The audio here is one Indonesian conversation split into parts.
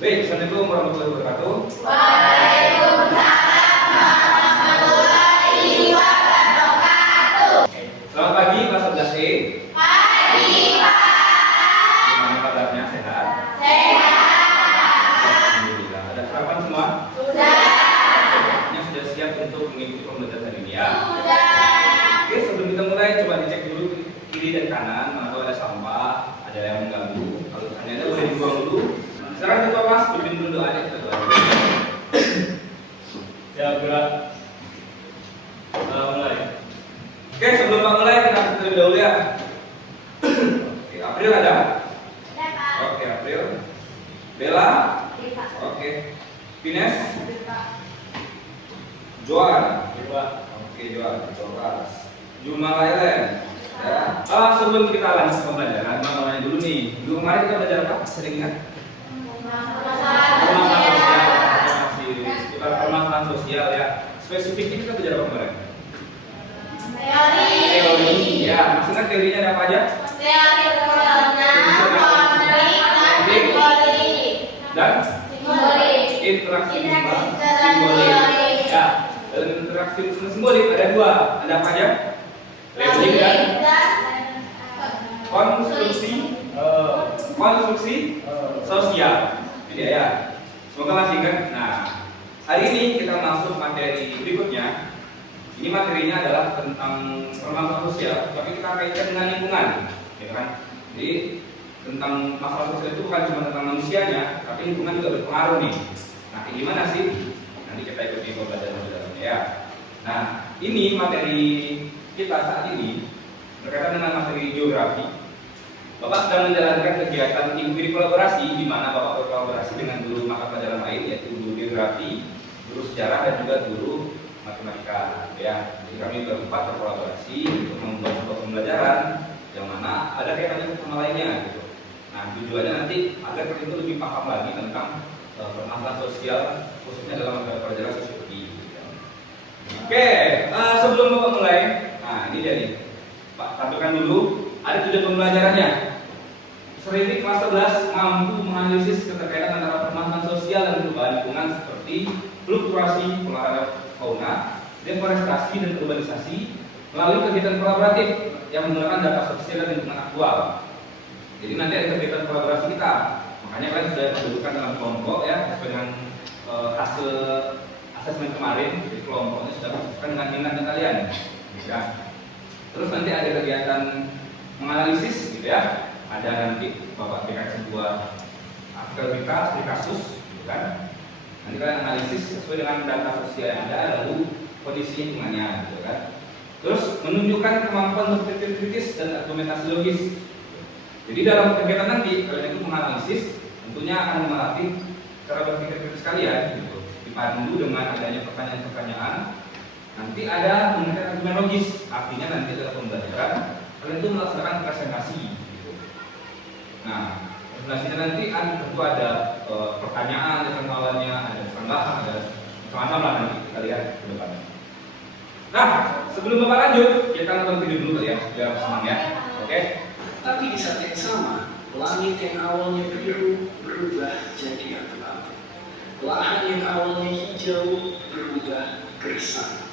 Baik, Assalamualaikum warahmatullahi wabarakatuh. Waalaikumsalam warahmatullahi wabarakatuh. Selamat pagi kelas 11E. Pagi, Pak. Gimana kabarnya? Sehat? Sehat. Alhamdulillah. Ada sarapan semua? Sudah. Yang sudah siap untuk mengikuti pembelajaran hari ini ya? Sudah. Oke, sebelum kita mulai coba dicek dulu kiri dan kanan, mana tahu ada sampah, ada yang mengganggu. Kalau misalnya ada boleh dibuang dulu. Sekarang kita pas, pimpin dulu doa aja kita doa. Siap gerak. Mulai. Oke, sebelum Pak mulai kita terlebih dahulu ya. Oke, April ada? Ada, Pak. Oke, April. Bella? Ada, Pak. Oke. Pines? Ada, Pak. Joan? Oke, Joan. Jokas. Juma Lailen? Ya. Sebelum kita lanjut ke pembelajaran, mau nanya dulu nih. Minggu kemarin kita belajar apa? Sering ingat? Permasalahan sosial. Seputar permasalahan sosial ya. Spesifiknya kita belajar apa kemarin? Teori. Ya, maksudnya teorinya ada apa aja? Teori fungsional, konflik, simbolik. Dan Simbolik. interaksi Interaksi simbolik. simbolik. Ya, dalam interaksi simbolik ada dua. Ada apa aja? Labeling dan konstruksi sosial. Tidak ya? Semoga masih ingat. Nah, hari ini kita masuk materi berikutnya. Ini materinya adalah tentang permasalahan sosial, tapi kita kaitkan dengan lingkungan, ya kan? Jadi tentang masalah sosial itu bukan cuma tentang manusianya, tapi lingkungan juga berpengaruh nih. Nah, kayak gimana sih? Nanti kita ikuti pembelajaran ya. Nah, ini materi kita saat ini berkaitan dengan materi geografi. Bapak sedang menjalankan kegiatan inquiry kolaborasi di mana Bapak berkolaborasi dengan guru mata pelajaran lain yaitu guru geografi, guru sejarah dan juga guru matematika ya. Jadi kami berempat berkolaborasi untuk membuat sebuah pembelajaran yang mana ada kaitannya sama lainnya gitu. Nah, tujuannya nanti agar kita itu lebih paham lagi tentang permasalahan sosial khususnya dalam mata pelajaran sosiologi. Oke, sebelum Bapak mulai, nah ini dia nih. Pak tampilkan dulu ada tujuan pembelajarannya. Sering kelas 11 mampu menganalisis keterkaitan antara permasalahan sosial dan perubahan lingkungan seperti fluktuasi pola fauna, deforestasi dan urbanisasi melalui kegiatan kolaboratif yang menggunakan data sosial dan lingkungan aktual. Jadi nanti ada kegiatan kolaborasi kita. Makanya kalian sudah ditentukan dalam kelompok ya sesuai dengan hasil asesmen kemarin. Jadi kelompoknya sudah disesuaikan dengan minatnya kalian. Ya. Terus nanti ada kegiatan menganalisis gitu ya. Ada nanti Bapak berikan sebuah artikel berita, studi kasus gitu kan. Nanti kalian analisis sesuai dengan data sosial yang ada lalu kondisi lingkungannya gitu kan. Terus menunjukkan kemampuan berpikir kritis dan argumentasi logis. Jadi dalam kegiatan nanti kalian itu menganalisis tentunya akan melatih cara berpikir kritis kalian gitu. Dipandu dengan adanya pertanyaan-pertanyaan. Nanti ada menggunakan argumen logis, artinya nanti dalam pembelajaran kalian itu melaksanakan presentasi gitu. Nah, presentasinya nanti tentu ada pertanyaan, ada pengawalannya, ada tanggapan, ada macam-macam lah nanti kita lihat ke depan. Nah, sebelum Bapak lanjut, kita nonton video dulu kali ya, biar senang ya. Oke? Tapi di saat yang sama, langit yang awalnya biru berubah jadi abu-abu. Lahan yang awalnya hijau berubah gersang.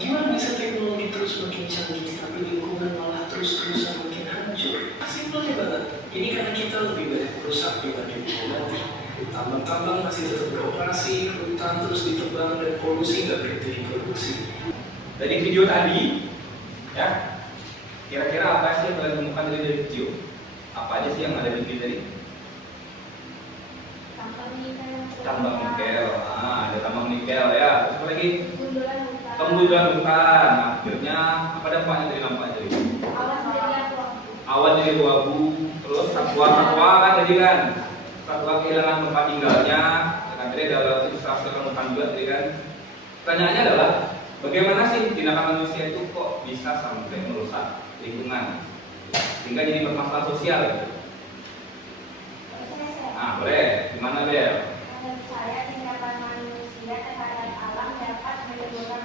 Gimana bisa teknologi terus makin canggih, tapi lingkungan malah terus-terusan makin hancur? Simpelnya banget. Ini karena kita lebih banyak merusak dibanding mengobati. Tambang-tambang masih tetap beroperasi, hutan terus ditebang, dan polusi nggak berhenti diproduksi. Dari video tadi, ya, kira-kira apa sih yang kalian temukan dari video? Apa aja sih yang ada di video tadi? Tambang nikel, ada tambang nikel ya. Terus apa lagi? Penggundulan hutan. Akhirnya apa dampaknya dari dampak jadi? Awan jadi abu. Terus satwa kan jadi kan? Satwa kehilangan tempat tinggalnya. Dan akhirnya dalam ilustrasi hutan juga jadi kan? Pertanyaannya adalah bagaimana sih tindakan manusia itu kok bisa sampai merusak lingkungan sehingga jadi permasalahan sosial gitu? Nah, boleh. Gimana Bel? Menurut saya tindakan manusia terhadap alam dapat menimbulkan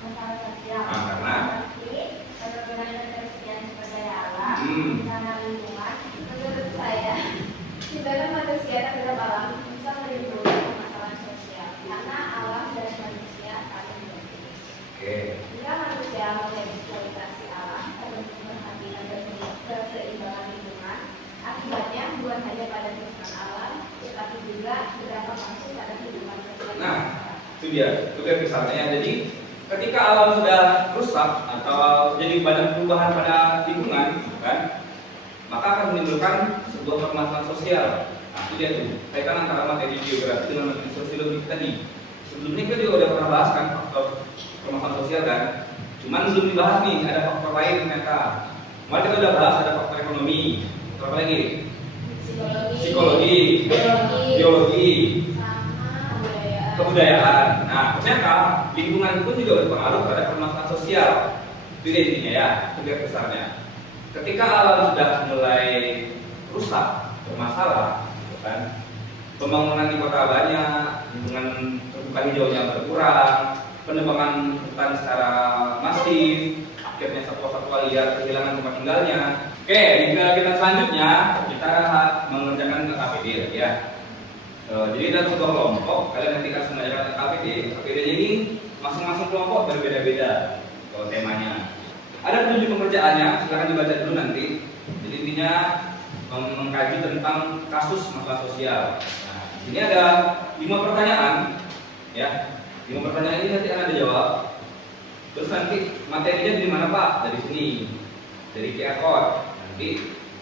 masalah sosial. Karena seperti penurunan ketersediaan sumber daya alam, Hmm. karena lingkungan. Menurut saya tindakan manusia terhadap alam bisa Itu dia, itu garis besarnya. Jadi ketika alam sudah rusak atau jadi banyak perubahan pada lingkungan, kan, maka akan menimbulkan sebuah permasalahan sosial. Nah, itu dia tuh kaitan antara materi geografi dengan materi sosiologi tadi. Sebelumnya kita juga udah pernah bahas kan faktor permasalahan sosial kan. Cuman belum dibahas nih, ada faktor lain ternyata. Kemarin kita udah bahas ada faktor ekonomi, faktor apa lagi? Psikologi, biologi, kebudayaan. Nah, ternyata lingkungan pun juga berpengaruh terhadap permasalahan sosial. Itu dia intinya ya, itu garis besarnya. Ketika alam sudah mulai rusak, bermasalah, kan? Pembangunan di kota banyak, lingkungan terbuka hijaunya berkurang, penebangan hutan secara masif, akhirnya satwa-satwa liar kehilangan tempat tinggalnya. Oke, hingga kita selanjutnya kita mengerjakan KPD ya. Jadi dalam sebuah kelompok, kalian nanti akan mengajarkan KPD. KPD ini masing-masing kelompok berbeda-beda temanya. Ada 7 pengerjaannya, silahkan dibaca dulu nanti. Jadi intinya mengkaji tentang kasus masalah sosial. Nah, ini ada 5 pertanyaan, ya. 5 pertanyaan ini nanti akan ada jawab. Terus nanti materinya dari mana Pak? Dari sini, dari QR code. Nanti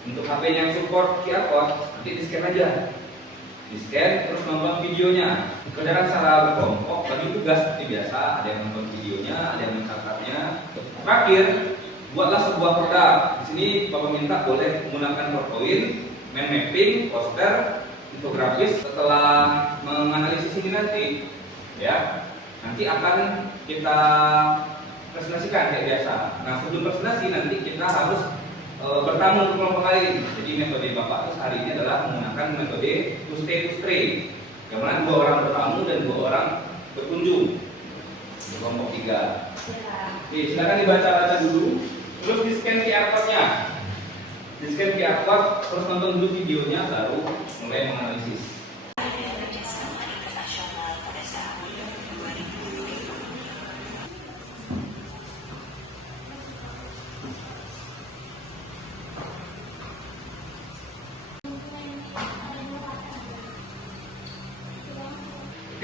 untuk HP yang support QR code, nanti di scan aja. Di scan terus nonton videonya. Kerjakan secara berkelompok, bagi tugas seperti biasa. Ada yang nonton videonya, ada yang mencatatnya. Terakhir, buatlah sebuah produk. Di sini Bapak minta boleh menggunakan PowerPoint, mind mapping, poster, infografis. Setelah menganalisis ini nanti, ya, nanti akan kita presentasikan kayak biasa. Nah, sebelum presentasi nanti kita harus bertamu ke kelompok lain. Jadi metode Bapak hari ini adalah menggunakan metode to stay to stray. Yang mana 2 orang bertamu dan 2 orang berkunjung. Di kelompok 3. Oke, silakan dibaca-baca dulu. Terus di scan QR code-nya. Di scan QR code, terus nonton dulu videonya, baru mulai menganalisis.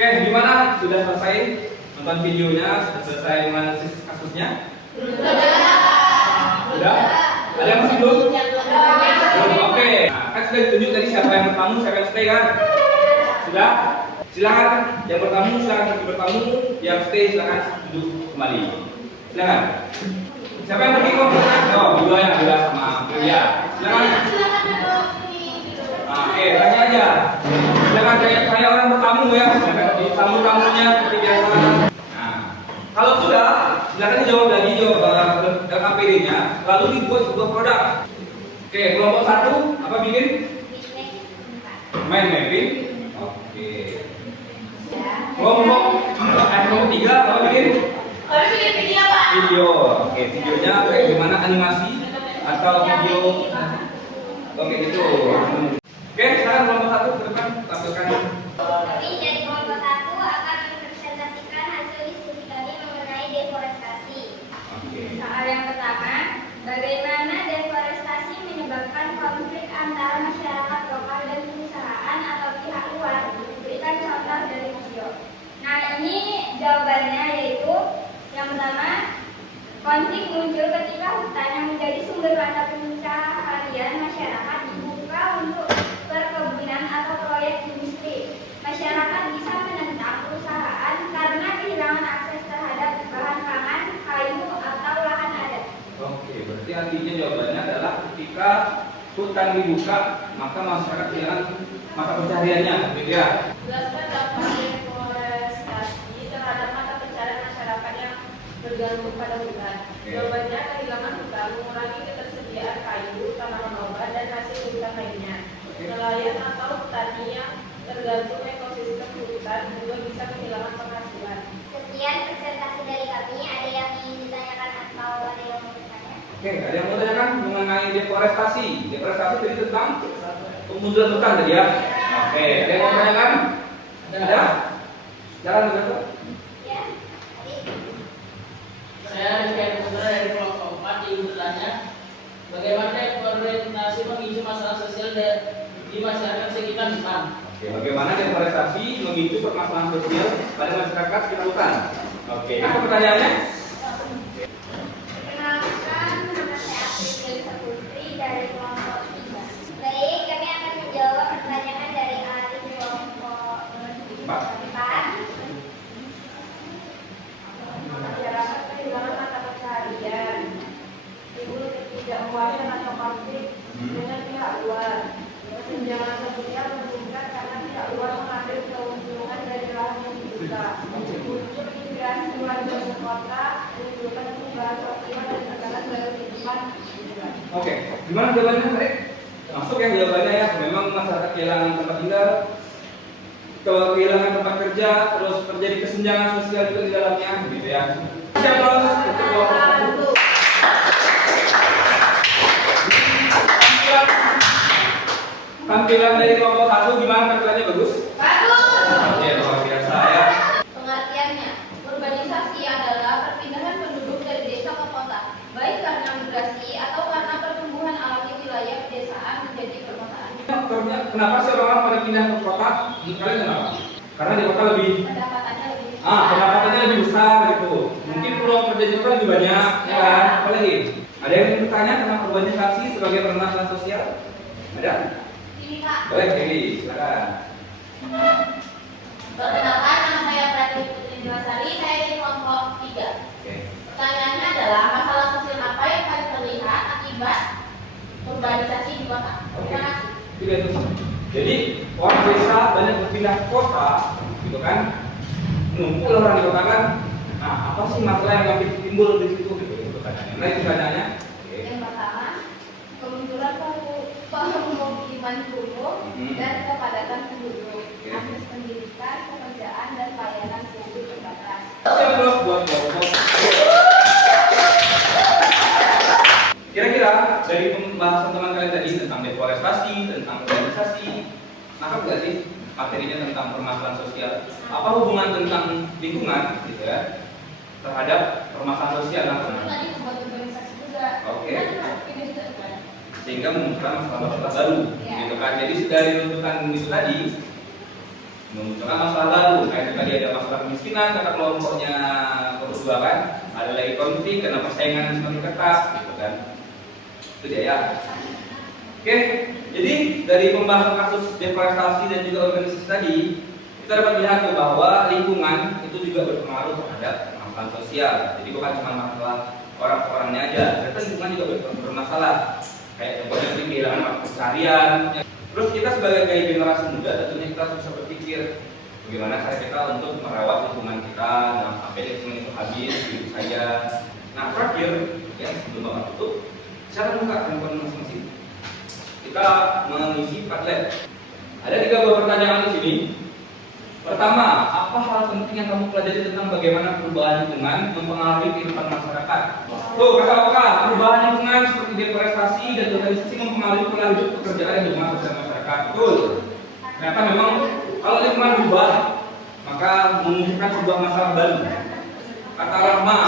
Oke, gimana? Sudah selesai nonton videonya? Sudah selesai menganalisis kasusnya? Sudah? Ada yang masih belum? Belum, oke. Nah, kan sudah ditunjuk tadi siapa yang bertamu, siapa yang stay kan? Sudah? Silakan yang bertamu, silakan pergi bertamu. Yang stay silakan duduk kembali. Silakan. Siapa yang pergi kok? Oh, dua yang sudah sama. Ya, silakan. Oke, tanya aja. Silakan kayak orang bertamu ya. Silakan disambut tamunya seperti biasa. Nah, kalau sudah, silakan dijawab lagi dalam APD-nya, lalu dibuat sebuah produk. Oke, kelompok 1 apa bikin? Mind mapping. Oke. Kelompok 3 apa bikin? Video. Oke, videonya kayak gimana, animasi atau video? Oke, gitu. Oke, sekarang kelompok 1 ke depan tampilkan. Kami dari kelompok 1 akan mempresentasikan hasil diskusi kami mengenai deforestasi. Soal yang pertama, bagaimana deforestasi menyebabkan konflik antara masyarakat lokal dan perusahaan atau pihak luar? Berikan contoh dari video. Nah, ini jawabannya yaitu yang pertama, konflik muncul ketika hutan yang menjadi sumber mata pencaharian masyarakat dibuka untuk perkebunan atau proyek industri. Masyarakat bisa menentang perusahaan karena kehilangan akses terhadap bahan pangan, kayu, atau lahan adat. Oke, berarti artinya jawabannya adalah ketika hutan dibuka, maka masyarakat kehilangan mata pencahariannya, gitu ya? Jelaskan dampak deforestasi terhadap mata pencaharian masyarakat yang bergantung pada hutan. Jawabannya, kehilangan hutan mengurangi ketersediaan kayu, tanaman obat, dan hasil hutan lainnya. Nelayan atau petani yang tergantung ekosistem hutan juga bisa kehilangan penghasilan. Sekian presentasi dari kami. Ada yang ingin ditanyakan atau ada yang mau bertanya? Oke, ada yang mau tanyakan mengenai deforestasi? Deforestasi tadi tentang pemunduran hutan tadi ya? Oke, ada yang mau tanyakan? Ada? Jangan begitu. Ya, adik. Saya Rifki Putra dari kelompok 4 ingin bertanya, bagaimana deforestasi memicu masalah sosial di masyarakat sekitar hutan. Oke, bagaimana deforestasi memicu permasalahan sosial pada masyarakat sekitar hutan? Oke, apa pertanyaannya? Perkenalkan, nama saya April Saputri dari kelompok 3. Baik, kami akan menjawab pertanyaan dari ahli kelompok 4. Masyarakat kehilangan mata pencaharian, timbul ketidakpuasan atau konflik dengan pihak luar. Kesenjangan sosial meningkat karena pihak luar mengambil keuntungan dari lahan yang dibuka. Muncul migrasi warga ke kota, menimbulkan perubahan sosial dan tekanan dalam kehidupan. Oke, gimana jawabannya tadi? Masuk ya jawabannya ya. Memang masyarakat kehilangan tempat tinggal, kehilangan tempat kerja, terus terjadi kesenjangan sosial itu di dalamnya, gitu ya. Siapa untuk kelompok satu? Tampilan dari kelompok 1 gimana tampilannya, bagus? Bagus. Oke, luar biasa ya. Pengertiannya, urbanisasi adalah perpindahan penduduk dari desa ke kota, baik karena migrasi atau karena pertumbuhan alami wilayah pedesaan menjadi perkotaan. Kenapa sih orang pada pindah ke kota? Menurut kalian kenapa? Karena di kota lebih Pendapatannya lebih pendapatannya lebih besar gitu. Mungkin peluang kerja di kota lebih banyak, ya kan? Apalagi? Ada yang ingin bertanya tentang urbanisasi sebagai permasalahan sosial? Ada? Ini Pak. Boleh, Dewi, silakan. Perkenalkan, nama saya Prati Putri Diwasari, saya di kelompok 3. Oke. Pertanyaannya adalah masalah sosial apa yang paling terlihat akibat urbanisasi di kota? Terima kasih. Tidak itu. Jadi orang desa banyak berpindah ke kota, gitu kan? Numpuk orang di kota kan. Nah, apa sih masalah yang timbul di situ? Gitu pertanyaannya. Nah, itu pertanyaannya. Oke. Yang pertama, kemunculan pemukiman kumuh dan kepadatan penduduk, akses pendidikan, pekerjaan, dan pelayanan publik terbatas. Siap bos buat kelompok. Kira-kira dari pembahasan teman kalian tadi tentang deforestasi, tentang urbanisasi, nangkap nggak sih materinya tentang permasalahan sosial? Apa hubungan tentang lingkungan, gitu ya, terhadap permasalahan sosial? Itu tadi membuat urbanisasi juga. Oke. Kan ini juga kan. Sehingga memunculkan masalah-masalah baru, Ya. gitu kan? Jadi dari runtutan itu tadi memunculkan masalah baru. Kayak itu tadi ada masalah kemiskinan, kata kelompoknya kedua kan, ada lagi konflik karena persaingan semakin ketat, gitu kan? Itu dia ya. Oke, jadi dari pembahasan kasus deforestasi dan juga organisasi tadi, kita dapat melihat tuh bahwa lingkungan itu juga berpengaruh terhadap masalah sosial. Jadi bukan cuma masalah orang-orangnya aja, ternyata lingkungan juga bermasalah. Kayak contohnya kehilangan mata pencaharian. Terus kita sebagai generasi muda tentunya kita harus bisa berpikir bagaimana cara kita untuk merawat lingkungan kita dalam sampai lingkungan itu habis begitu saja. Nah terakhir, ya sebelum Bapak tutup, saya akan buka handphone masing-masing. Kita mengisi Padlet. Ada 3 buah pertanyaan di sini. Pertama, apa hal penting yang kamu pelajari tentang bagaimana perubahan lingkungan mempengaruhi kehidupan masyarakat? Tuh, kata-kata perubahan lingkungan seperti deforestasi dan urbanisasi mempengaruhi pola hidup, pekerjaan dan lingkungan sosial masyarakat. Betul. Ternyata memang kalau lingkungan berubah, maka memunculkan sebuah masalah baru. Kata Rahma,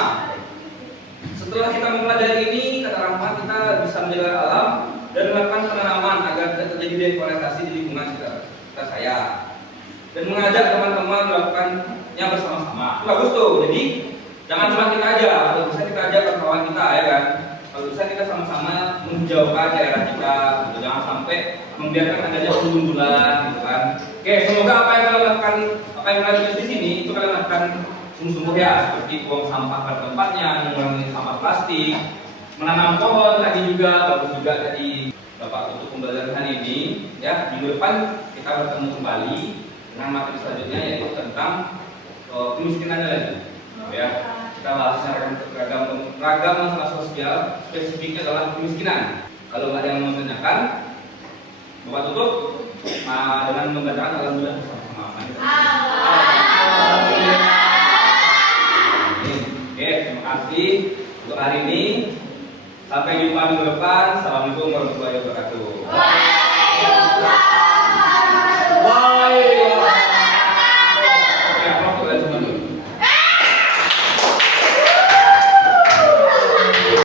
setelah kita mempelajari ini, kata Rahma, kita bisa menjaga alam dan melakukan penanaman agar tidak terjadi deforestasi di lingkungan kita saya. Dan mengajak teman-teman melakukannya bersama-sama. Itu bagus tuh. Jadi jangan cuma kita aja, kalau bisa kita ajak kawan kita ya kan. Kalau bisa kita sama-sama menghijaukan daerah kita, gitu. Jangan sampai membiarkan adanya gundulan, gitu kan. Oke, semoga apa yang kalian lakukan, apa yang kalian tulis di sini itu kalian lakukan sungguh-sungguh ya, seperti buang sampah pada tempatnya, mengurangi sampah plastik, menanam pohon tadi juga bagus juga tadi. Bapak tutup pembelajaran hari ini ya. Minggu depan kita bertemu kembali dengan materi selanjutnya yaitu tentang kemiskinannya lagi. Ya, kita bahas ragam masalah sosial, spesifiknya adalah kemiskinan. Kalau nggak ada yang mau menanyakan, Bapak tutup dengan membacakan alhamdulillah bersama-sama. Oke, terima kasih untuk hari ini. Sampai jumpa minggu depan. Assalamualaikum warahmatullahi wabarakatuh. Waalaikumsalam.